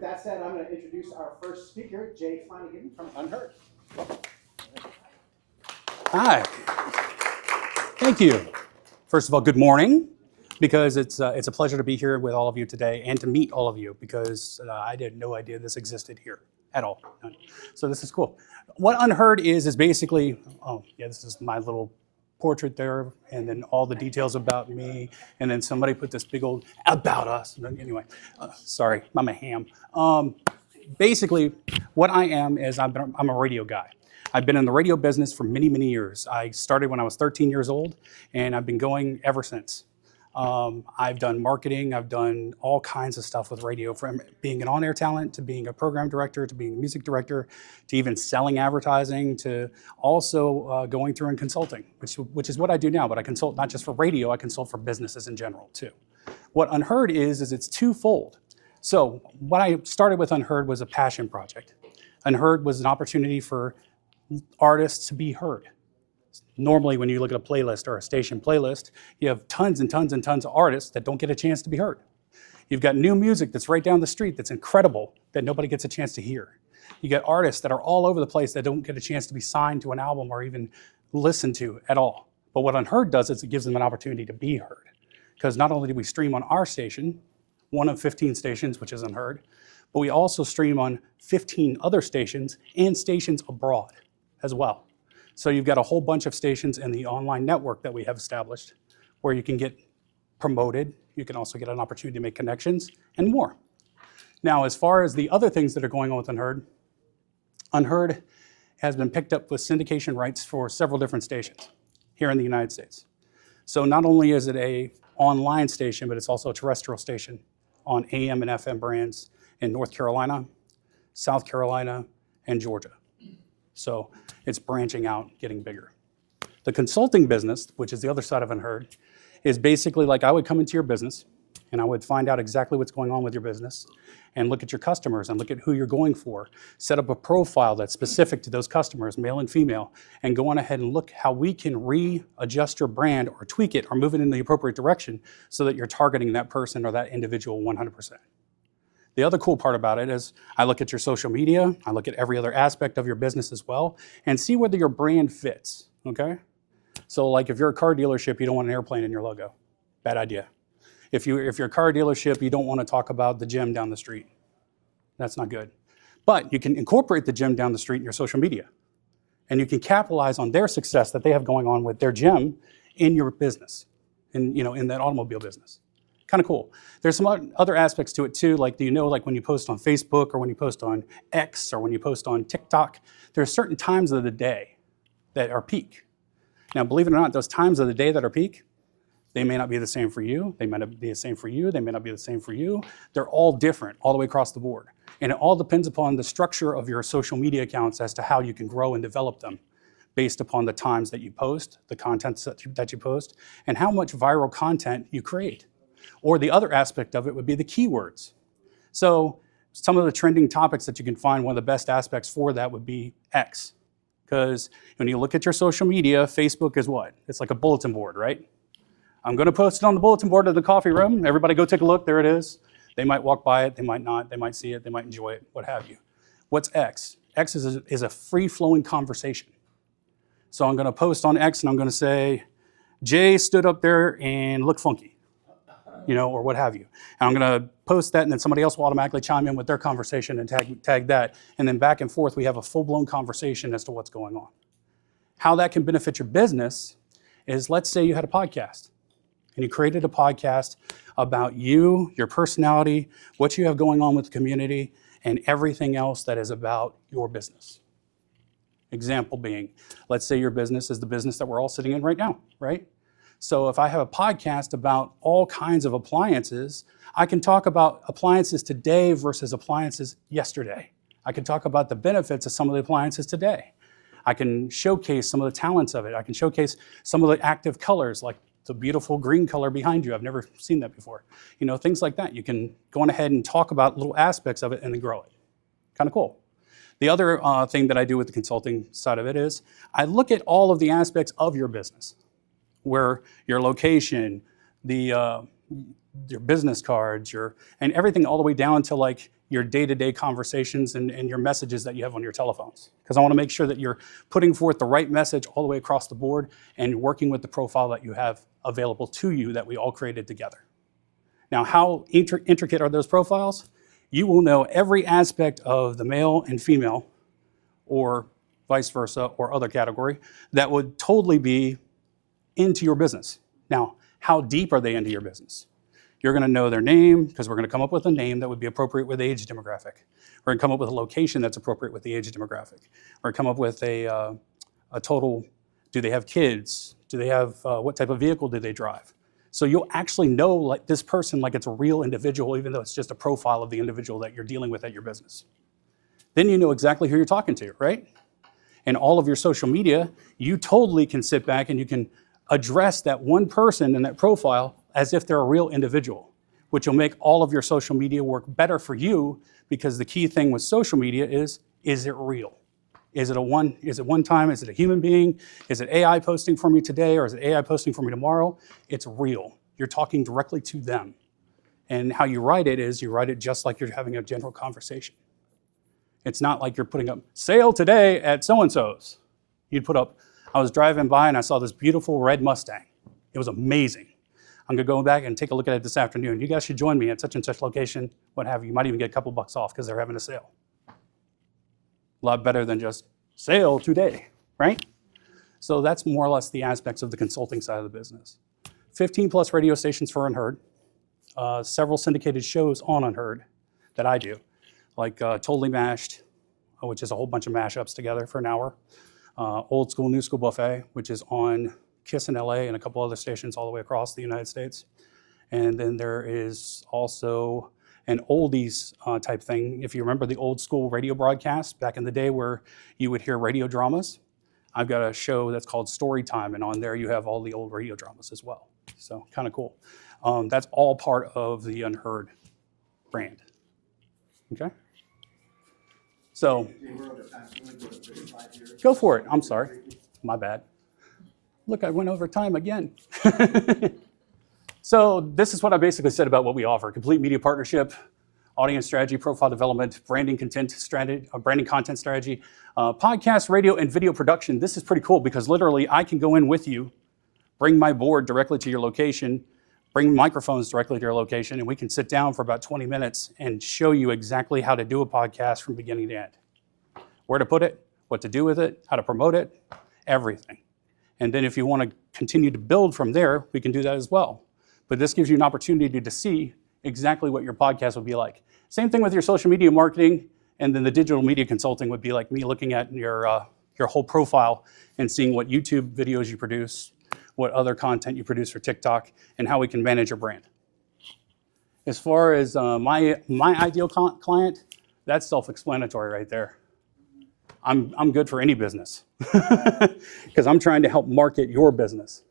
with that said, I'm going to introduce our first speaker, Jay Flanagan from UNHEARD. Hi. Thank you. First of all, good morning, because it's a pleasure to be here with all of you today and to meet all of you, because I had no idea this existed here at all. So this is cool. What UNHEARD is basically, oh yeah, this is my little portrait there, and then all the details about me, and then somebody put this big old about us. Anyway, sorry, I'm a ham. Basically, what I am is I'm a radio guy. I've been in the radio business for many, many years. I started when I was 13 years old, and I've been going ever since. I've done marketing, I've done all kinds of stuff with radio, from being an on-air talent, to being a program director, to being a music director, to even selling advertising, to also going through and consulting, which is what I do now, but I consult not just for radio, I consult for businesses in general too. What UNHEARD is it's twofold. So what I started with UNHEARD was a passion project. UNHEARD was an opportunity for artists to be heard. Normally, when you look at a playlist or a station playlist, you have tons and tons and tons of artists that don't get a chance to be heard. You've got new music that's right down the street that's incredible that nobody gets a chance to hear. You get artists that are all over the place that don't get a chance to be signed to an album or even listened to at all. But what UNHEARD does is it gives them an opportunity to be heard. Because not only do we stream on our station, one of 15 stations, which is UNHEARD, but we also stream on 15 other stations and stations abroad as well. So you've got a whole bunch of stations in the online network that we have established where you can get promoted. You can also get an opportunity to make connections and more. Now, as far as the other things that are going on with UNHEARD, UNHEARD has been picked up with syndication rights for several different stations here in the United States. So not only is it a online station, but it's also a terrestrial station on AM and FM brands in North Carolina, South Carolina, and Georgia. So it's branching out, getting bigger. The consulting business, which is the other side of UNHEARD, is basically like I would come into your business and I would find out exactly what's going on with your business and look at your customers and look at who you're going for, set up a profile that's specific to those customers, male and female, and go on ahead and look how we can readjust your brand or tweak it or move it in the appropriate direction so that you're targeting that person or that individual 100%. The other cool part about it is I look at your social media, I look at every other aspect of your business as well, and see whether your brand fits, okay? So like if you're a car dealership, you don't want an airplane in your logo. Bad idea. If you're a car dealership, you don't want to talk about the gym down the street. That's not good. But you can incorporate the gym down the street in your social media, and you can capitalize on their success that they have going on with their gym in your business, in that automobile business. Kind of cool. There's some other aspects to it too, like like when you post on Facebook or when you post on X or when you post on TikTok, there are certain times of the day that are peak. Now, believe it or not, those times of the day that are peak, they may not be the same for you. They may not be the same for you. They may not be the same for you. They're all different all the way across the board. And it all depends upon the structure of your social media accounts as to how you can grow and develop them based upon the times that you post, the content that you post, and how much viral content you create. Or the other aspect of it would be the keywords. So some of the trending topics that you can find, one of the best aspects for that would be X. Because when you look at your social media, Facebook is what? It's like a bulletin board, right? I'm going to post it on the bulletin board of the coffee room. Everybody go take a look. There it is. They might walk by it. They might not. They might see it. They might enjoy it, what have you. What's X? X is a free-flowing conversation. So I'm going to post on X and I'm going to say, Jay stood up there and looked funky, or what have you. And I'm going to post that, and then somebody else will automatically chime in with their conversation and tag that. And then back and forth, we have a full-blown conversation as to what's going on. How that can benefit your business is, let's say you had a podcast. And you created a podcast about you, your personality, what you have going on with the community, and everything else that is about your business. Example being, let's say your business is the business that we're all sitting in right now, right? So if I have a podcast about all kinds of appliances, I can talk about appliances today versus appliances yesterday. I can talk about the benefits of some of the appliances today. I can showcase some of the talents of it. I can showcase some of the active colors, like the beautiful green color behind you. I've never seen that before. Things like that. You can go on ahead and talk about little aspects of it and then grow it. Kind of cool. The other thing that I do with the consulting side of it is I look at all of the aspects of your business, where your location, the your business cards, and everything all the way down to like your day-to-day conversations and your messages that you have on your telephones. Because I want to make sure that you're putting forth the right message all the way across the board and working with the profile that you have available to you that we all created together. Now, how intricate are those profiles? You will know every aspect of the male and female, or vice versa, or other category, that would totally be into your business. Now, how deep are they into your business? You're going to know their name, because we're going to come up with a name that would be appropriate with the age demographic. We're going to come up with a location that's appropriate with the age demographic. We're going to come up with a total, do they have kids? Do they have, what type of vehicle do they drive? So you'll actually know like this person like it's a real individual, even though it's just a profile of the individual that you're dealing with at your business. Then you know exactly who you're talking to, right? And all of your social media, you totally can sit back and you can address that one person in that profile as if they're a real individual, which will make all of your social media work better for you, because the key thing with social media is it real? Is it one time? Is it a human being? Is it AI posting for me today, or is it AI posting for me tomorrow? It's real. You're talking directly to them. And how you write it is you write it just like you're having a general conversation. It's not like you're putting up, sale today at so-and-so's. You'd put up, I was driving by and I saw this beautiful red Mustang. It was amazing. I'm gonna go back and take a look at it this afternoon. You guys should join me at such and such location, what have you. You might even get a couple bucks off because they're having a sale. A lot better than just sale today, right? So that's more or less the aspects of the consulting side of the business. 15 plus radio stations for Unheard, several syndicated shows on Unheard that I do, like Totally Mashed, which is a whole bunch of mashups together for an hour. Old School, New School Buffet, which is on KISS in LA and a couple other stations all the way across the United States. And then there is also an oldies type thing. If you remember the old school radio broadcast back in the day where you would hear radio dramas, I've got a show that's called Story Time, and on there you have all the old radio dramas as well. So kind of cool. That's all part of the Unheard brand. Okay? So, go for it. I'm sorry. My bad. Look, I went over time again. So this is what I basically said about what we offer: complete media partnership, audience strategy, profile development, branding content strategy, branding content strategy, podcast, radio, and video production. This is pretty cool because literally I can go in with you, bring my board directly to your location, bring microphones directly to your location, and we can sit down for about 20 minutes and show you exactly how to do a podcast from beginning to end. Where to put it, what to do with it, how to promote it, everything. And then if you want to continue to build from there, we can do that as well. But this gives you an opportunity to see exactly what your podcast would be like. Same thing with your social media marketing, and then the digital media consulting would be like me looking at your whole profile and seeing what YouTube videos you produce, what other content you produce for TikTok, and how we can manage your brand. As far as my ideal client, that's self-explanatory right there. I'm good for any business because I'm trying to help market your business.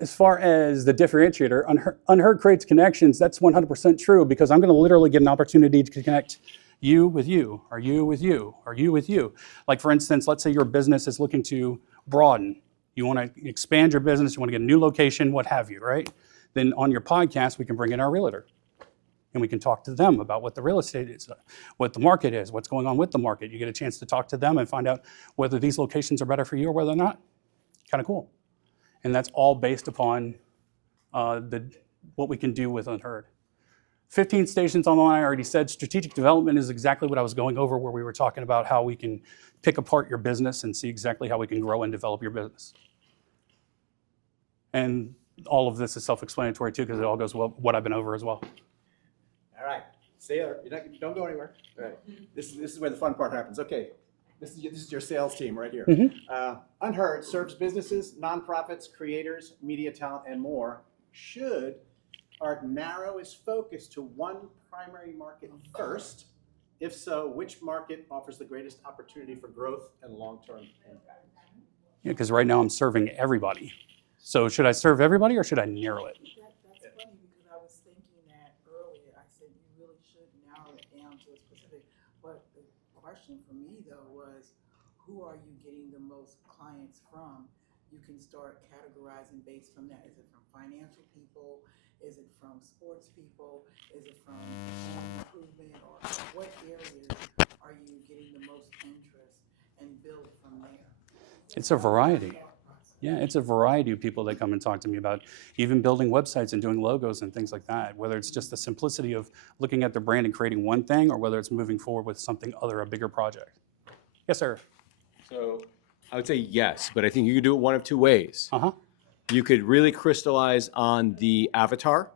As far as the differentiator, Unheard creates connections. That's 100% true, because I'm going to literally get an opportunity to connect you with you, or you with you, or you with you. Like for instance, let's say your business is looking to broaden. You want to expand your business, you want to get a new location, what have you, right? Then on your podcast, we can bring in our realtor. And we can talk to them about what the real estate is, what the market is, what's going on with the market. You get a chance to talk to them and find out whether these locations are better for you or whether not. Kind of cool. And that's all based upon what we can do with Unheard. 15 stations online, I already said. Strategic development is exactly what I was going over, where we were talking about how we can pick apart your business and see exactly how we can grow and develop your business. And all of this is self-explanatory too, because it all goes well what I've been over as well. All right, stay there. Don't go anywhere. All right. This is where the fun part happens. Okay, this is your sales team right here. Mm-hmm. Unheard serves businesses, nonprofits, creators, media talent, and more. Should our narrow its focus to one primary market first? If so, which market offers the greatest opportunity for growth and long-term impact? Yeah, because right now I'm serving everybody. So should I serve everybody or should I narrow it? That's funny, because I was thinking that earlier. I said you really should narrow it down to a specific. But the question for me though was, who are you getting the most clients from? you can start categorizing based from that. Is it from financial people? Is it from sports people? Is it from home improvement? Or what areas are you getting the most interest and build from there? It's a variety. Yeah, it's a variety of people that come and talk to me about even building websites and doing logos and things like that, whether it's just the simplicity of looking at their brand and creating one thing, or whether it's moving forward with something other, a bigger project. Yes, sir. So I would say yes, but I think you could do it one of two ways. Uh-huh. You could really crystallize on the avatar,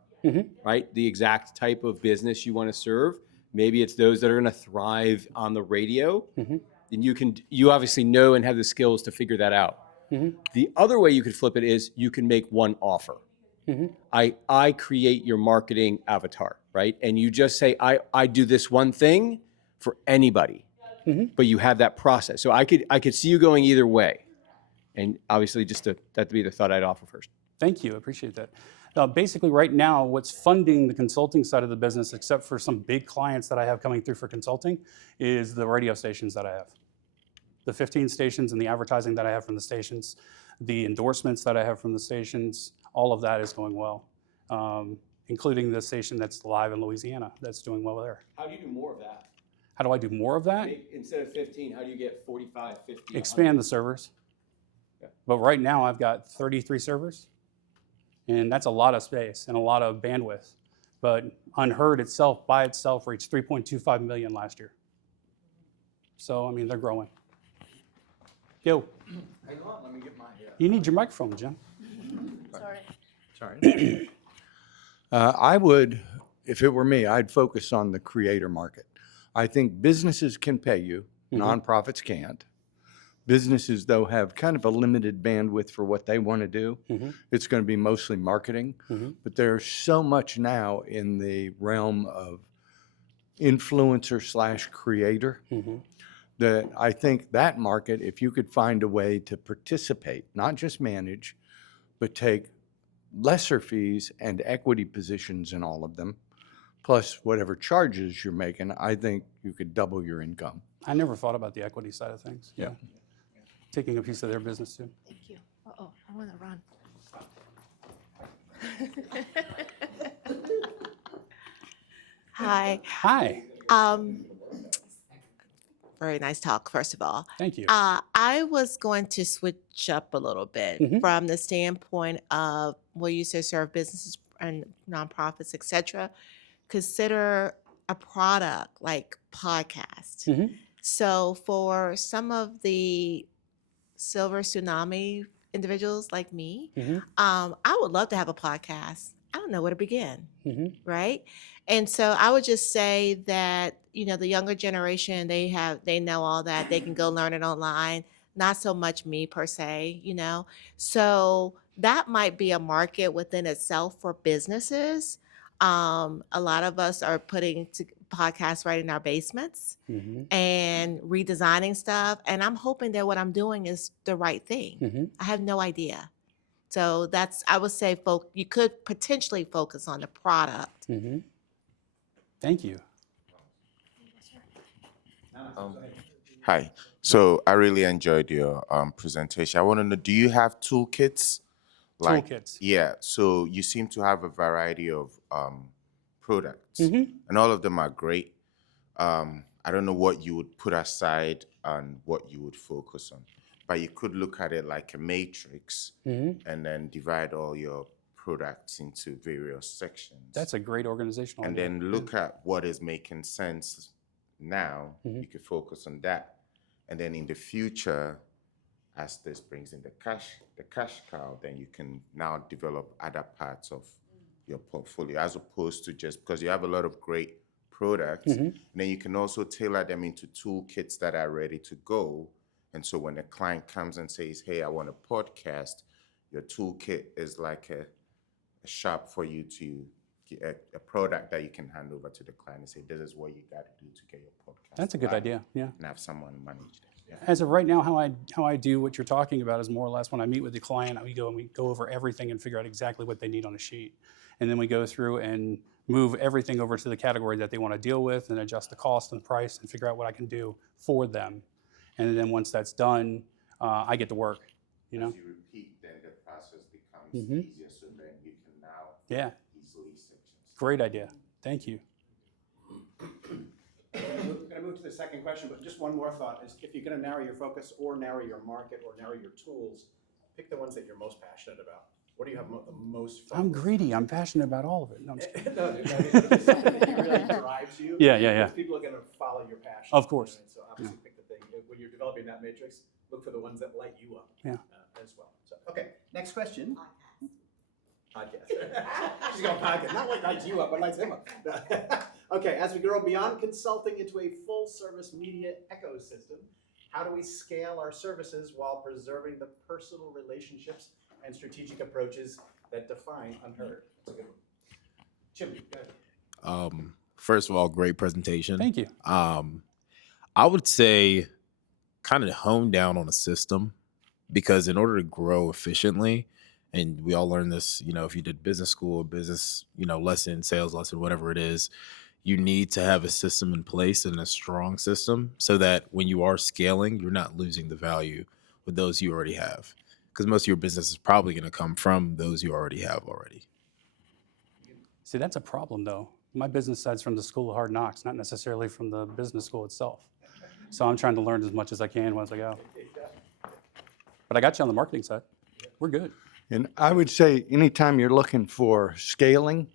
right? The exact type of business you want to serve. Maybe it's those that are going to thrive on the radio. And you obviously know and have the skills to figure that out. The other way you could flip it is you can make one offer. I create your marketing avatar, right? And you just say, I do this one thing for anybody, but you have that process. So I could see you going either way. And obviously that'd be the thought I'd offer first. Thank you, I appreciate that. Basically right now, what's funding the consulting side of the business, except for some big clients that I have coming through for consulting, is the radio stations that I have. The 15 stations and the advertising that I have from the stations, the endorsements that I have from the stations, all of that is going well, including the station that's live in Louisiana, that's doing well there. How do you do more of that? How do I do more of that? Instead of 15, how do you get 45, 50? Expand the servers. Yeah. But right now I've got 33 servers, and that's a lot of space and a lot of bandwidth. But Unheard itself, by itself, reached 3.25 million last year. So, I mean, they're growing. Yo. Hang on, let me get my. You need your microphone, Jim. Sorry. I would, if it were me, I'd focus on the creator market. I think businesses can pay you, nonprofits can't. Businesses, though, have kind of a limited bandwidth for what they want to do. It's going to be mostly marketing, but there's so much now in the realm of influencer / creator that I think that market, if you could find a way to participate, not just manage, but take lesser fees and equity positions in all of them, plus whatever charges you're making, I think you could double your income. I never thought about the equity side of things. Yeah. Taking a piece of their business too. Thank you. Uh-oh, I want to run. Hi. Hi. Very nice talk, first of all. Thank you. I was going to switch up a little bit from the standpoint of, well, you say serve businesses and nonprofits, et cetera. Consider a product like podcast. So for some of the silver tsunami individuals like me, I would love to have a podcast. I don't know where to begin, right? And so I would just say that, you know, the younger generation, they know all that. They can go learn it online. Not so much me per se, you know. So that might be a market within itself for businesses. A lot of us are putting podcasts right in our basements and redesigning stuff. And I'm hoping that what I'm doing is the right thing. I have no idea. So I would say, you could potentially focus on the product. Thank you. Hi. So I really enjoyed your presentation. I want to know, do you have toolkits? Toolkits. Yeah. So you seem to have a variety of products, and all of them are great. I don't know what you would put aside and what you would focus on, but you could look at it like a matrix and then divide all your products into various sections. That's a great organizational and idea. then look at what is making sense now. You could focus on that. And then in the future, as this brings in the cash cow, then you can now develop other parts of your portfolio, as opposed to just because you have a lot of great products, and then you can also tailor them into toolkits that are ready to go. And so when a client comes and says, hey, I want a podcast, your toolkit is like a shop for you to get a product that you can hand over to the client and say, this is what you got to do to get your podcast. That's a good live, idea, yeah. And have someone manage it. Yeah. As of right now, how I do what you're talking about is more or less when I meet with the client, we go over everything and figure out exactly what they need on a sheet. And then we go through and move everything over to the category that they want to deal with and adjust the cost and the price and figure out what I can do for them. And then once that's done, I get to work. you know? As you repeat, then the process becomes Mhm. easier, so then you can now Yeah, easily sections. great idea. Thank you. We're going to move to the second question, but just one more thought is if you're going to narrow your focus or narrow your market or narrow your tools, pick the ones that you're most passionate about. What do you have the most fun I'm with? greedy. I'm passionate about all of it. No, I'm just kidding. No, dude, I mean, if it's something that really drives you. Yeah, yeah, yeah. because people are going to follow your passion. Of course. You know, and so obviously pick the thing. When you're developing that matrix, look for the ones that light you up Yeah. as well. So, okay, next question. Podcast. She's going podcast. Not what lights you up, what lights him up. Okay, as we grow beyond consulting into a full service media ecosystem, how do we scale our services while preserving the personal relationships and strategic approaches that define Unheard? That's a good one. Jim, go ahead. First of all, great presentation. Thank you. I would say kind of hone down on a system, because in order to grow efficiently, and we all learn this, you know, if you did business school, business, you know, lesson, sales lesson, whatever it is, you need to have a system in place and a strong system so that when you are scaling, you're not losing the value with those you already have. Because most of your business is probably going to come from those you already have already. See, that's a problem, though. My business side's from the School of Hard Knocks, not necessarily from the business school itself. So I'm trying to learn as much as I can as I go. But I got you on the marketing side. We're good. And I would say anytime you're looking for scaling,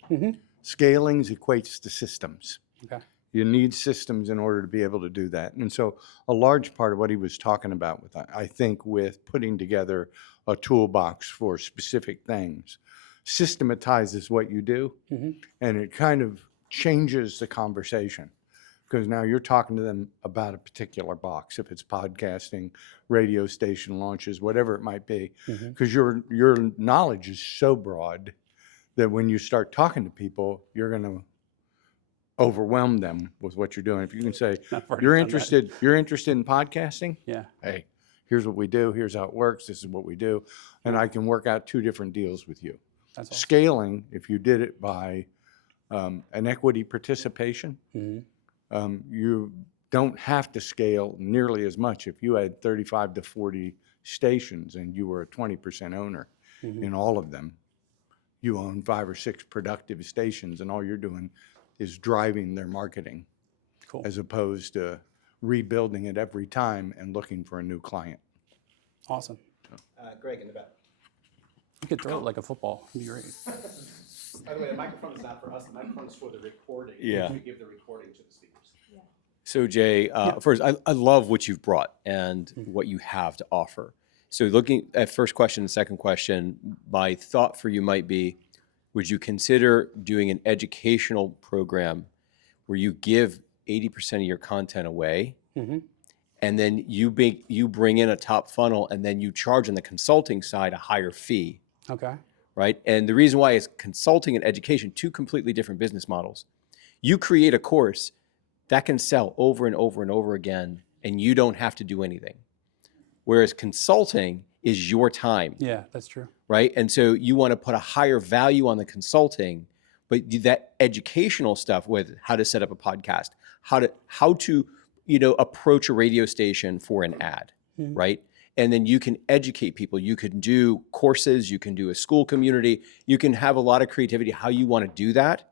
scalings equates to systems. Okay. You need systems in order to be able to do that. And so a large part of what he was talking about with, I think, with putting together a toolbox for specific things, systematizes what you do, and it kind of changes the conversation. Because now you're talking to them about a particular box, if it's podcasting, radio station launches, whatever it might be. Because your knowledge is so broad that when you start talking to people, you're going to overwhelm them with what you're doing. If you can say, I've already you're done that. interested in podcasting? Yeah. Hey, here's what we do. Here's how it works. This is what we do. And I can work out 2 different deals with you. That's awesome. Scaling, if you did it by an equity participation, you don't have to scale nearly as much. If you had 35 to 40 stations and you were a 20% owner in all of them, you own 5 or 6 productive stations, and all you're doing is driving their marketing, Cool. as opposed to rebuilding it every time and looking for a new client. Awesome. Greg in the back. You could throw it like a football. It'd be great. By the way, the microphone is not for us. The microphone is for the recording. Yeah. We give the recording to the speakers. So Jay, first, I love what you've brought and what you have to offer. So looking at first question and second question, my thought for you might be, would you consider doing an educational program where you give 80% of your content away, and then you bring in a top funnel, and then you charge on the consulting side a higher fee, Okay. right? And the reason why is consulting and education, 2 completely different business models. You create a course that can sell over and over and over again, and you don't have to do anything. Whereas consulting is your time, Yeah, that's true. right? And so you want to put a higher value on the consulting, but that educational stuff with how to set up a podcast, how to approach a radio station for an ad, right? And then you can educate people. You can do courses, you can do a school community, you can have a lot of creativity how you want to do that.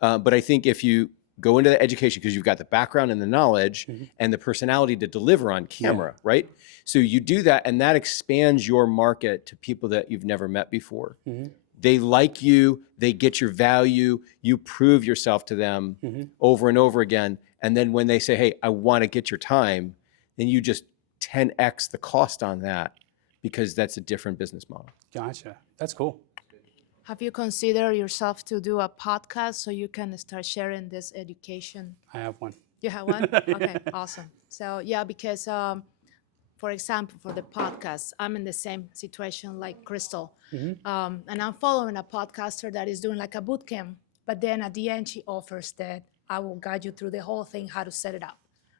But I think if you go into the education, because you've got the background and the knowledge and the personality to deliver on camera, right? So you do that, and that expands your market to people that you've never met before. They like you, they get your value, you prove yourself to them over and over again. And then when they say, hey, I want to get your time, then you just 10x the cost on that, because that's a different business model. Gotcha. That's cool. Have you considered yourself to do a podcast so you can start sharing this education? I have one. You have one? Okay, awesome. So yeah, because for example, for the podcast, I'm in the same situation like Crystal. And I'm following a podcaster that is doing like a boot camp, but then at the end she offers that I will guide you through the whole thing, how to set it up,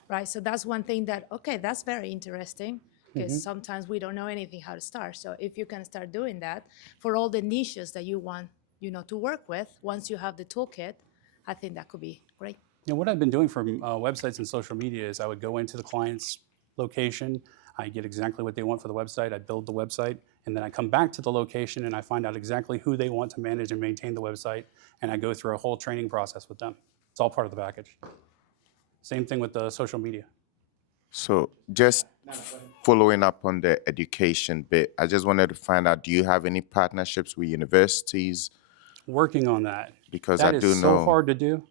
right? So that's one thing that, okay, that's very interesting, because sometimes we don't know anything how to start. So if you can start doing that for all the niches that you want, to work with, once you have the toolkit, I think that could be great. What I've been doing for websites and social media is I would go into the client's location, I get exactly what they want for the website. I build the website, and then I come back to the location and I find out exactly who they want to manage and maintain the website, and I go through a whole training process with them. It's all part of the package. Same thing with the social media. So just following up on the education bit, I just wanted to find out, do you have any partnerships with universities? Working on that. Because That I is do so know. hard to do.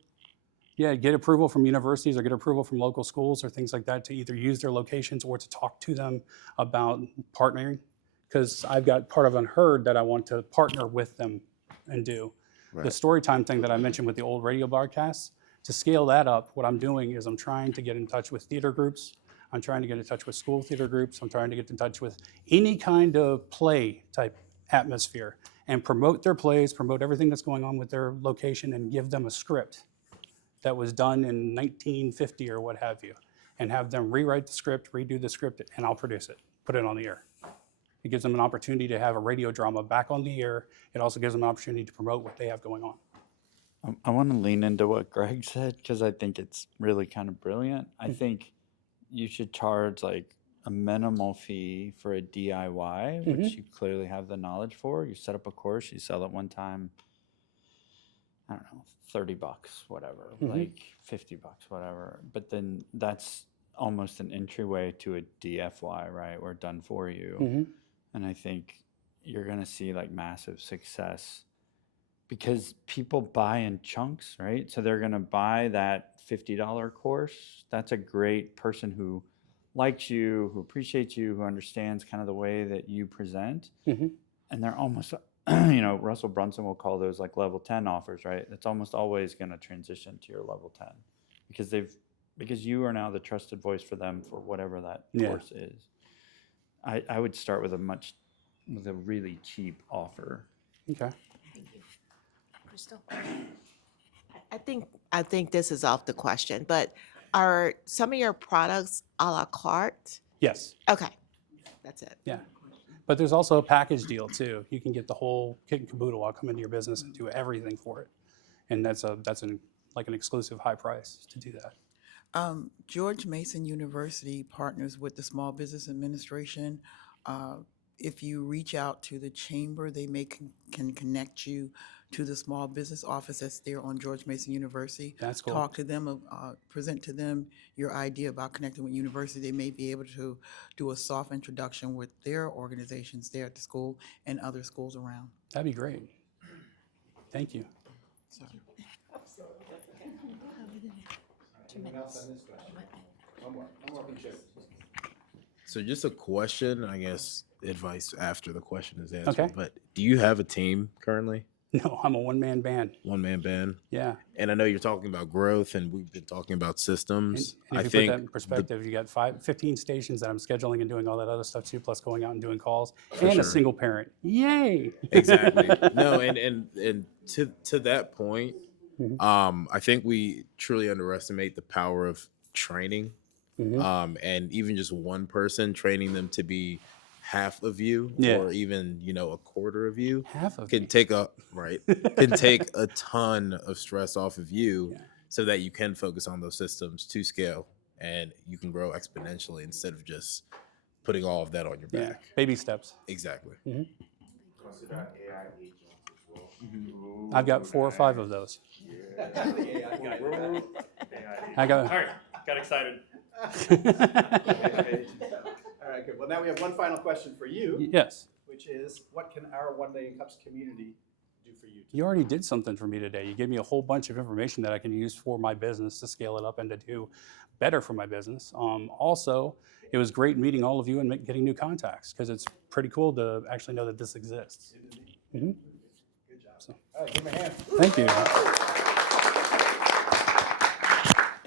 Yeah, get approval from universities or get approval from local schools or things like that to either use their locations or to talk to them about partnering. Because I've got part of Unheard that I want to partner with them and do. The Right. story time thing that I mentioned with the old radio broadcasts, to scale that up, what I'm doing is I'm trying to get in touch with theater groups. I'm trying to get in touch with school theater groups. I'm trying to get in touch with any kind of play type atmosphere and promote their plays, promote everything that's going on with their location, and give them a script that was done in 1950 or what have you, and have them rewrite the script, redo the script, and I'll produce it, put it on the air. It gives them an opportunity to have a radio drama back on the air. It also gives them an opportunity to promote what they have going on. I want to lean into what Greg said because I think it's really kind of brilliant. I Mm-hmm. think you should charge like a minimal fee for a DIY, Mm-hmm. which you clearly have the knowledge for. You set up a course, you sell it one time, I don't know, $30, whatever, Mm-hmm. like $50, whatever. But then that's almost an entryway to a DFY, right? Or done for you. Mm-hmm. And I think you're going to see like massive success because people buy in chunks, right? So they're going to buy that $50 course. That's a great person who likes you, who appreciates you, who understands kind of the way that you present. Mm-hmm. And they're almost, you know, Russell Brunson will call those like level 10 offers, right? That's almost always going to transition to your level 10 because you are now the trusted voice for them for whatever that Yeah. course is. I would start with a really cheap offer. Okay. Thank you. Crystal? I think this is off the question, but are some of your products a la carte? Yes. Okay, that's it. Yeah. But there's also a package deal too. You can get the whole kit and caboodle. I'll come into your business and do everything for it. And that's an exclusive high price to do that. George Mason University partners with the Small Business Administration. If you reach out to the chamber, they can connect you to the small business office that's there on George Mason University. That's cool. Talk to them, present to them your idea about connecting with university. They may be able to do a soft introduction with their organizations there at the school and other schools around. That'd be great. Thank you. So. Anyone else on this question? One more from Chip. So just a question, I guess advice after the question is answered. Okay. But do you have a team currently? No, I'm a one-man band. One-man band? Yeah. And I know you're talking about growth and we've been talking about And, systems. and I if you think put that in perspective, you got 15 stations that I'm scheduling and doing all that other stuff too, plus going out and doing calls, and sure. a single parent. Yay! Exactly. No, and to that point, Mhm. I think we truly underestimate the power of training. Mhm. And even just one person training them to be half of you Yeah. or even, a quarter of you Half of can me. take a ton of stress off of you Yeah. so that you can focus on those systems to scale and you can grow exponentially instead of just putting all of that on your Yeah. back. Baby steps. Exactly. Consider AI agents as well. I've got 4 or 5 of those. I got. All right, got excited. All right, good. Well, now we have one final question for you, Yes. which is, what can our 1 Million Cups community do for you? You already did something for me today. You gave me a whole bunch of information that I can use for my business to scale it up and to do better for my business. Also, it was great meeting all of you and getting new contacts because it's pretty cool to actually know that this exists. Mhm. Good job. All right, give him a hand. Thank you.